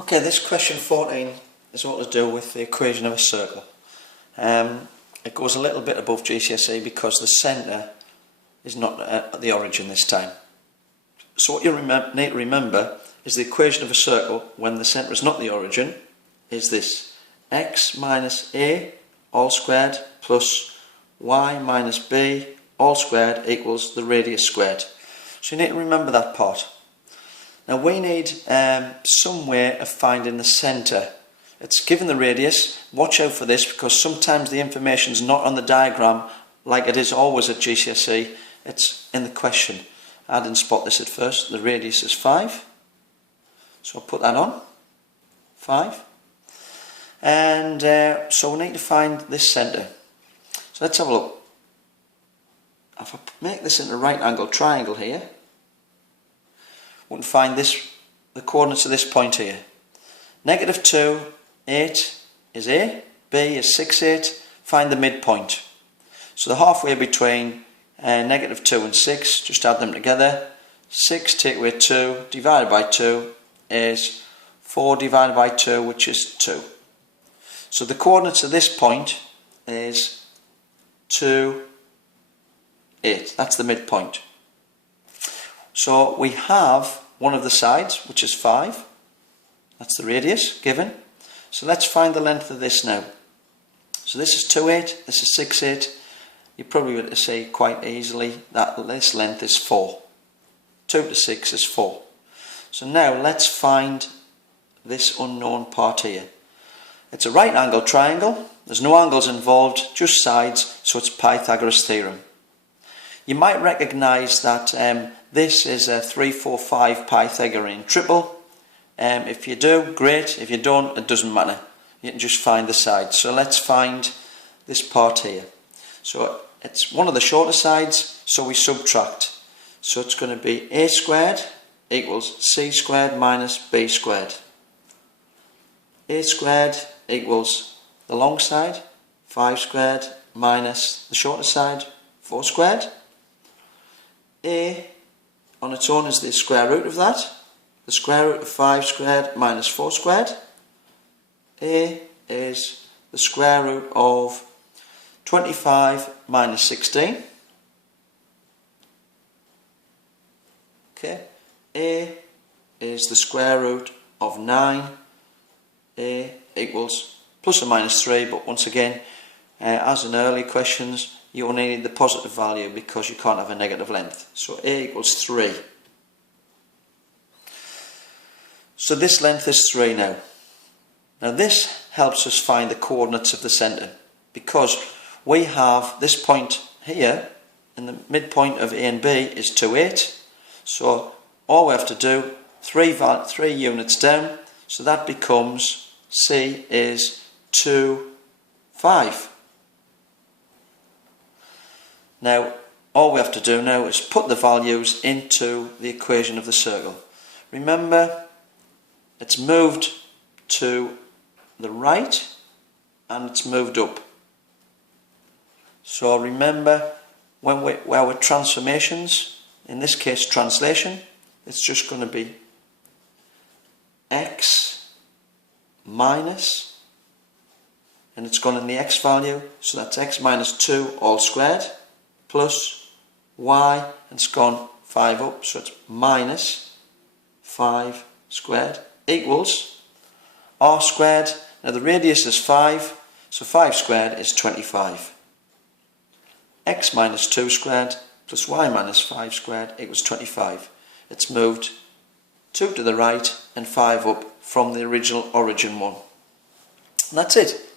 Okay, this question 14 is all to do with the equation of a circle. It goes a little bit above GCSE because the centre is not at the origin this time. So what you need to remember is the equation of a circle when the centre is not the origin is this: x minus a all squared plus y minus b all squared equals the radius squared. So you need to remember that part. Now we need some way of finding the centre. It's given the radius. Watch out for this because sometimes the information is not on the diagram like it is always at GCSE. It's in the question. I didn't spot this at first. The radius is 5. So I'll put that on. 5. And so we need to find this centre. So let's have a look. If I make this into a right angle triangle here, we can find this, the coordinates of this point here. -2, 8 is A, B is 6, 8. Find the midpoint. So the halfway between -2 and 6, just add them together. 6 take away 2 divided by 2 is 4 divided by 2, which is 2. So the coordinates of this point is 2, 8. That's the midpoint. So we have one of the sides, which is 5. That's the radius given. So let's find the length of this now. So this is 2, 8. This is 6, 8. You're probably able to see quite easily that this length is 4. 2 to 6 is 4. So now let's find this unknown part here. It's a right angle triangle. There's no angles involved, just sides, so it's Pythagoras Theorem. You might recognise that this is a 3, 4, 5 Pythagorean triple. If you do, great. If you don't, it doesn't matter. You can just find the sides. So let's find this part here. So it's one of the shorter sides, so we subtract. So it's going to be a squared equals c squared minus b squared. A squared equals the long side, 5 squared, minus the shorter side, 4 squared. A on its own is the square root of that. The square root of 5 squared minus 4 squared. A is the square root of 25 minus 16. Okay. A is the square root of 9. A equals plus or minus 3, but once again, as in earlier questions, you only need the positive value because you can't have a negative length. So A equals 3. So this length is 3 now. Now this helps us find the coordinates of the centre because we have this point here and the midpoint of A and B is 2, 8. So all we have to do, 3 units down, so that becomes C is 2, 5. Now, all we have to do now is put the values into the equation of the circle. Remember, it's moved to the right and it's moved up. So remember, when we're transformations, in this case translation, it's just going to be x minus, and it's gone in the x value, so that's x minus 2 all squared, plus y, and it's gone 5 up, so it's minus 5 squared, equals r squared. Now the radius is 5, so 5 squared is 25. X minus 2 squared plus y minus 5 squared equals 25. It's moved 2 to the right and 5 up from the original origin one. And that's it.